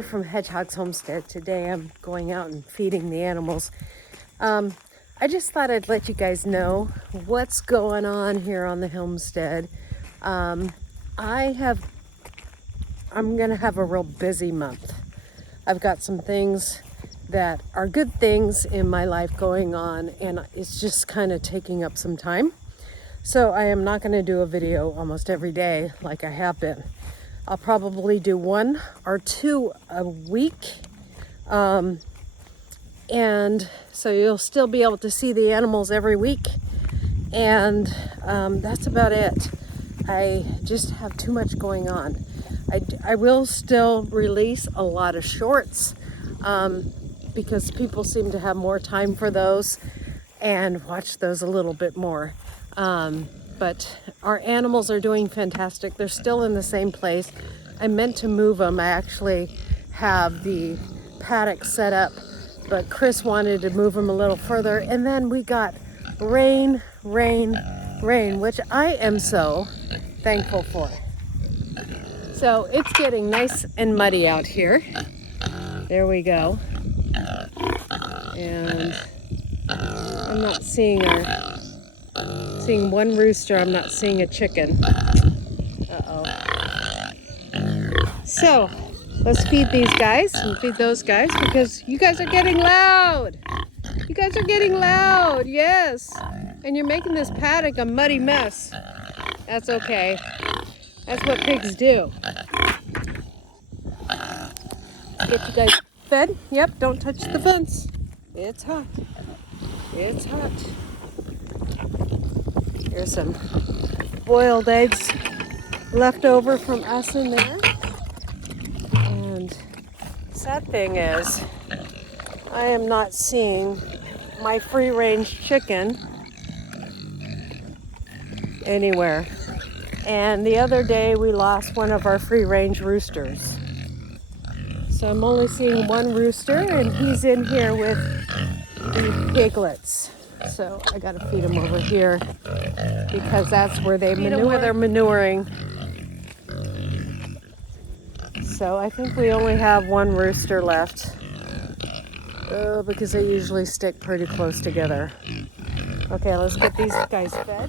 here from Hedgehog's Homestead. Today I'm going out and feeding the animals. I just thought I'd let you guys know what's going on here on the homestead. I'm gonna have a real busy month. I've got some things that are good things in my life going on, and it's just kind of taking up some time. So I am not gonna do a video almost every day like I have been. I'll probably do 1 or 2 a week. And so you'll still be able to see the animals every week. And that's about it. I just have too much going on. I will still release a lot of shorts because people seem to have more time for those and watch those a little bit more. But our animals are doing fantastic. They're still in the same place. I meant to move them. I actually have the paddock set up, but Chris wanted to move them a little further. And then we got rain, which I am so thankful for. So it's getting nice and muddy out here. There we go. And I'm not seeing seeing one rooster. I'm not seeing a chicken. Uh-oh. So let's feed these guys and feed those guys because you guys are getting loud. You guys are getting loud, yes. And you're making this paddock a muddy mess. That's okay. That's what pigs do. Get you guys fed. Yep, don't touch the fence. It's hot. It's hot. Here's some boiled eggs left over from us in there. And sad thing is, I am not seeing my free-range chicken anywhere. And the other day we lost one of our free-range roosters. So I'm only seeing one rooster, and he's in here with the piglets. So I gotta feed them over here because that's where they manure. They're manuring. So I think we only have one rooster left because they usually stick pretty close together. Okay, let's get these guys fed.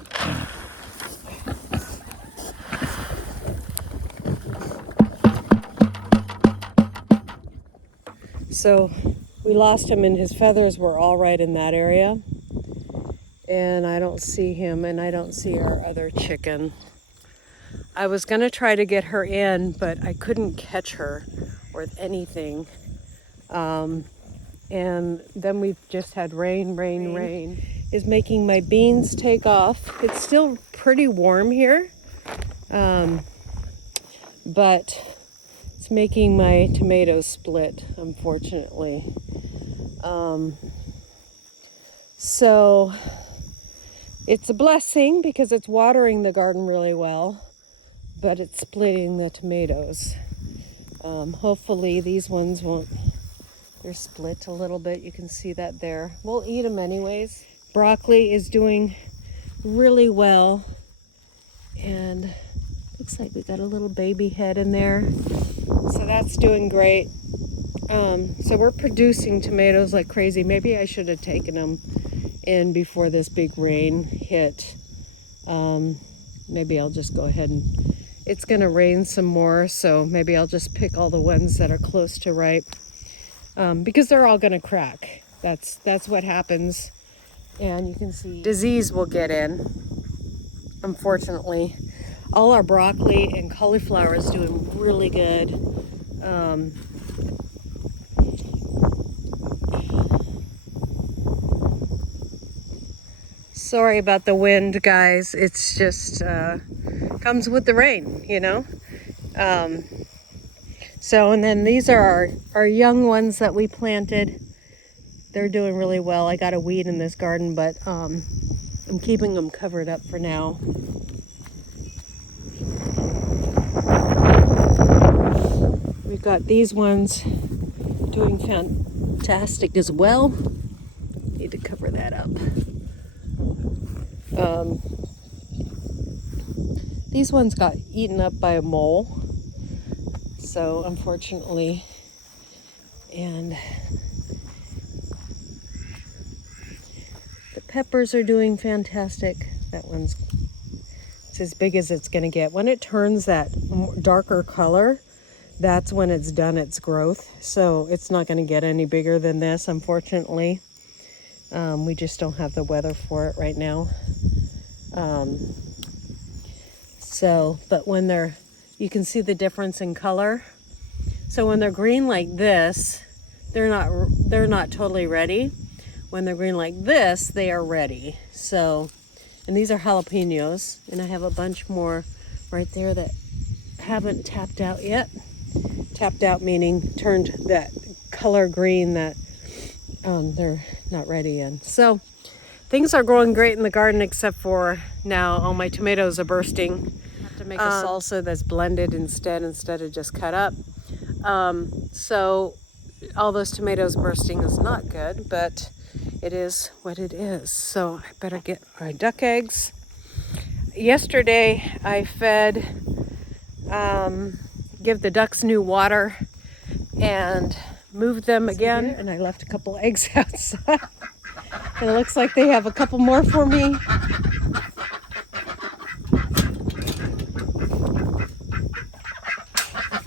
So we lost him, and his feathers were all right in that area. And I don't see him, and I don't see our other chicken. I was gonna try to get her in, but I couldn't catch her with anything. And then we've just had rain. Is making my beans take off. It's still pretty warm here, but it's making my tomatoes split, unfortunately. So it's a blessing because it's watering the garden really well, but it's splitting the tomatoes. Hopefully these ones won't. They're split a little bit. You can see that there. We'll eat them anyways. Broccoli is doing really well. And looks like we got a little baby head in there. So that's doing great. So we're producing tomatoes like crazy. Maybe I should have taken them in before this big rain hit. Maybe I'll just go ahead and it's gonna rain some more, so maybe I'll just pick all the ones that are close to ripe because they're all gonna crack. That's what happens. And you can see disease will get in, unfortunately. All our broccoli and cauliflower is doing really good. Sorry about the wind, guys. It's just comes with the rain, you know. So, and then these are our young ones that we planted. They're doing really well. I got a weed in this garden, but I'm keeping them covered up for now. We've got these ones doing fantastic as well. Need to cover that up. These ones got eaten up by a mole, so unfortunately And the peppers are doing fantastic. That one's it's as big as it's going to get. When it turns that darker color, that's when it's done its growth. So it's not going to get any bigger than this, unfortunately. We just don't have the weather for it right now. But when you can see the difference in color. So when they're green like this, they're not totally ready. When they're green like this, they are ready. So, and these are jalapenos, and I have a bunch more right there that haven't tapped out yet. Tapped out meaning turned that color green that they're not ready in. So things are growing great in the garden, except for now all my tomatoes are bursting. I have to make a salsa that's blended instead of just cut up. So all those tomatoes bursting is not good, but it is what it is. So I better get my duck eggs. Yesterday I fed, give the ducks new water and moved them again. And I left a couple eggs outside. And it looks like they have a couple more for me.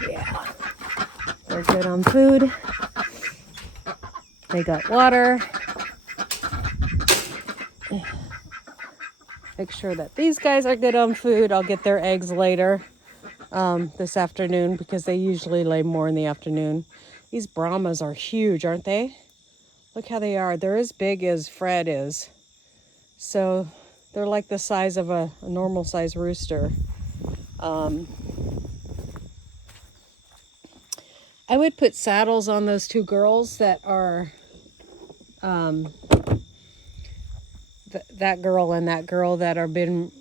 Yeah, they're good on food. They got water. Make sure that these guys are good on food. I'll get their eggs later this afternoon because they usually lay more in the afternoon. These Brahmas are huge, aren't they? Look how they are. They're as big as Fred is. So they're like the size of a normal size rooster. I would put saddles on those two girls that are that girl and that girl that are being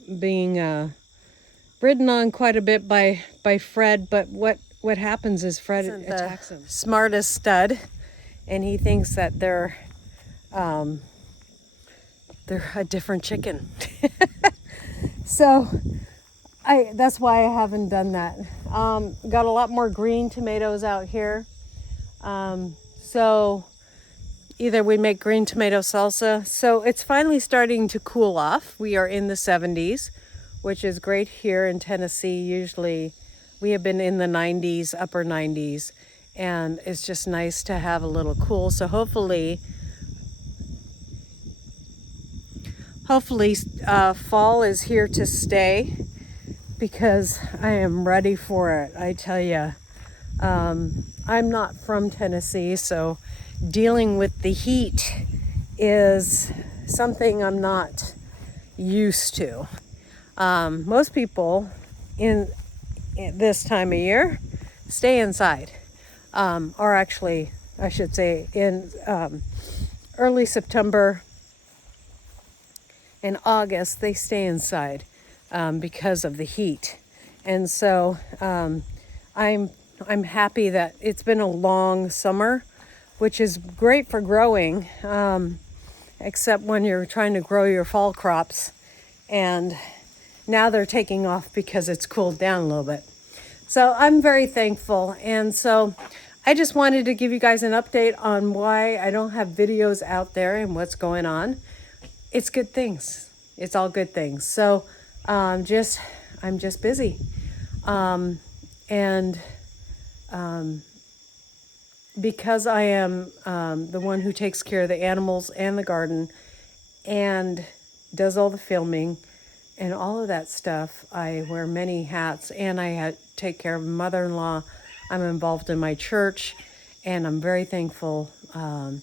ridden on quite a bit by Fred. But what happens is Fred attacks him. Smartest stud, and he thinks that they're a different chicken. So that's why I haven't done that. Got a lot more green tomatoes out here. So either we make green tomato salsa. So it's finally starting to cool off. We are in the 70s, which is great here in Tennessee. Usually we have been in the 90s, upper 90s, and it's just nice to have a little cool. So hopefully fall is here to stay because I am ready for it. I tell you, I'm not from Tennessee, so dealing with the heat is something I'm not used to. Most people in this time of year stay inside, or actually, I should say, in early September and August, they stay inside because of the heat. And so I'm happy that it's been a long summer, which is great for growing, except when you're trying to grow your fall crops. And now they're taking off because it's cooled down a little bit. So I'm very thankful. And so I just wanted to give you guys an update on why I don't have videos out there and what's going on. It's good things. It's all good things. So I'm just busy. Because I am the one who takes care of the animals and the garden and does all the filming and all of that stuff, I wear many hats, and I take care of mother-in-law. I'm involved in my church, and I'm very thankful to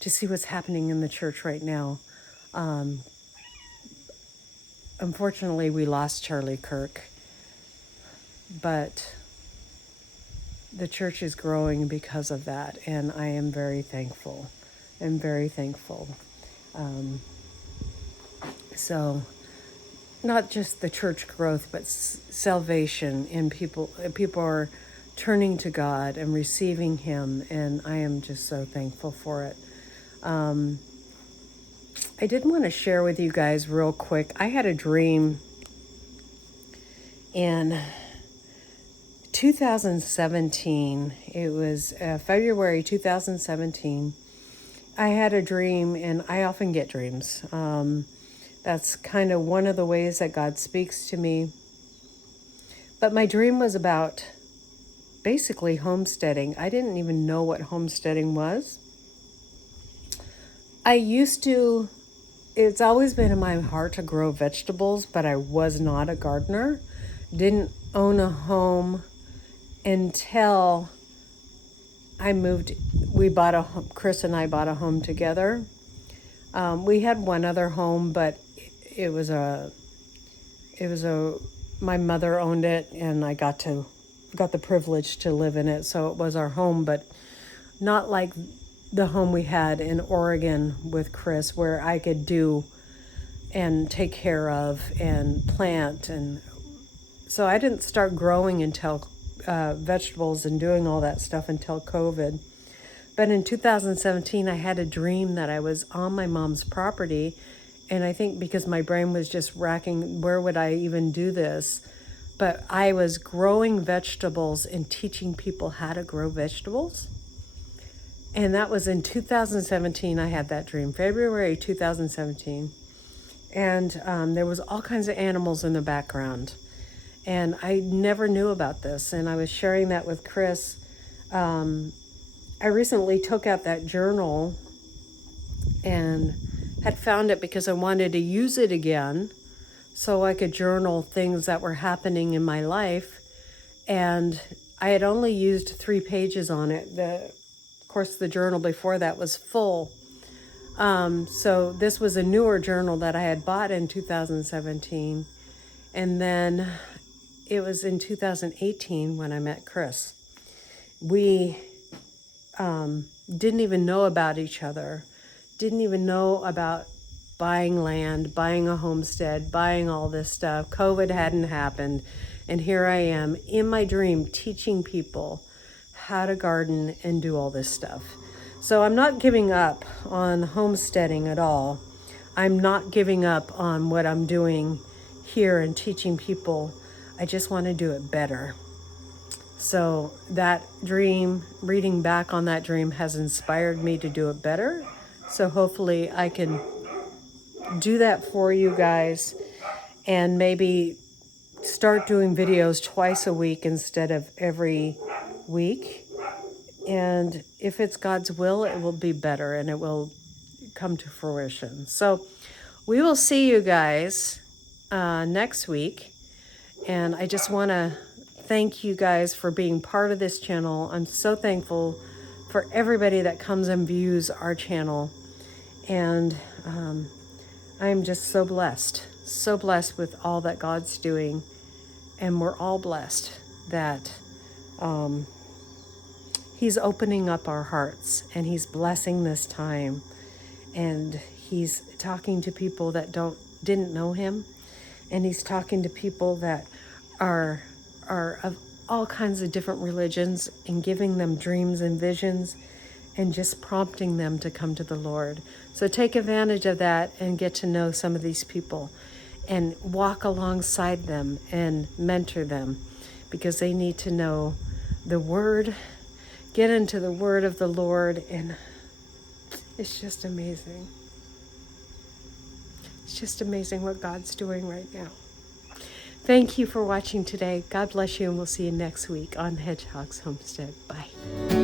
see what's happening in the church right now. Unfortunately, we lost Charlie Kirk, but the church is growing because of that, and I am very thankful. I'm very thankful. So not just the church growth, but salvation, and people are turning to God and receiving Him, and I am just so thankful for it. I did want to share with you guys real quick. I had a dream, and 2017, it was February 2017, I had a dream, and I often get dreams. That's kind of one of the ways that God speaks to me. But my dream was about basically homesteading. I didn't even know what homesteading was. It's always been in my heart to grow vegetables, but I was not a gardener. Didn't own a home until I moved. Chris and I bought a home together. We had one other home, but it was my mother owned it, and I got the privilege to live in it. So it was our home, but not like the home we had in Oregon with Chris, where I could do and take care of and plant. And so I didn't start growing until vegetables and doing all that stuff until COVID. But in 2017, I had a dream that I was on my mom's property. And I think because my brain was just racking, where would I even do this? But I was growing vegetables and teaching people how to grow vegetables. And that was in 2017, I had that dream, February 2017. And there was all kinds of animals in the background. And I never knew about this. And I was sharing that with Chris. I recently took out that journal and had found it because I wanted to use it again so I could journal things that were happening in my life. And I had only used 3 pages on it. Of course, the journal before that was full. So this was a newer journal that I had bought in 2017. And then it was in 2018 when I met Chris. We didn't even know about each other, didn't even know about buying land, buying a homestead, buying all this stuff. COVID hadn't happened. And here I am in my dream teaching people how to garden and do all this stuff. So I'm not giving up on homesteading at all. I'm not giving up on what I'm doing here and teaching people. I just want to do it better. So that dream, reading back on that dream, has inspired me to do it better. So hopefully I can do that for you guys and maybe start doing videos twice a week instead of every week. And if it's God's will, it will be better and it will come to fruition. So we will see you guys next week. And I just want to thank you guys for being part of this channel. I'm so thankful for everybody that comes and views our channel. And I'm just so blessed with all that God's doing. And we're all blessed that He's opening up our hearts and He's blessing this time. And He's talking to people that didn't know Him. And He's talking to people that are of all kinds of different religions and giving them dreams and visions and just prompting them to come to the Lord. So take advantage of that and get to know some of these people and walk alongside them and mentor them because they need to know the Word, get into the Word of the Lord, and it's just amazing. It's just amazing what God's doing right now. Thank you for watching today. God bless you, and we'll see you next week on Hedgehog's Homestead. Bye.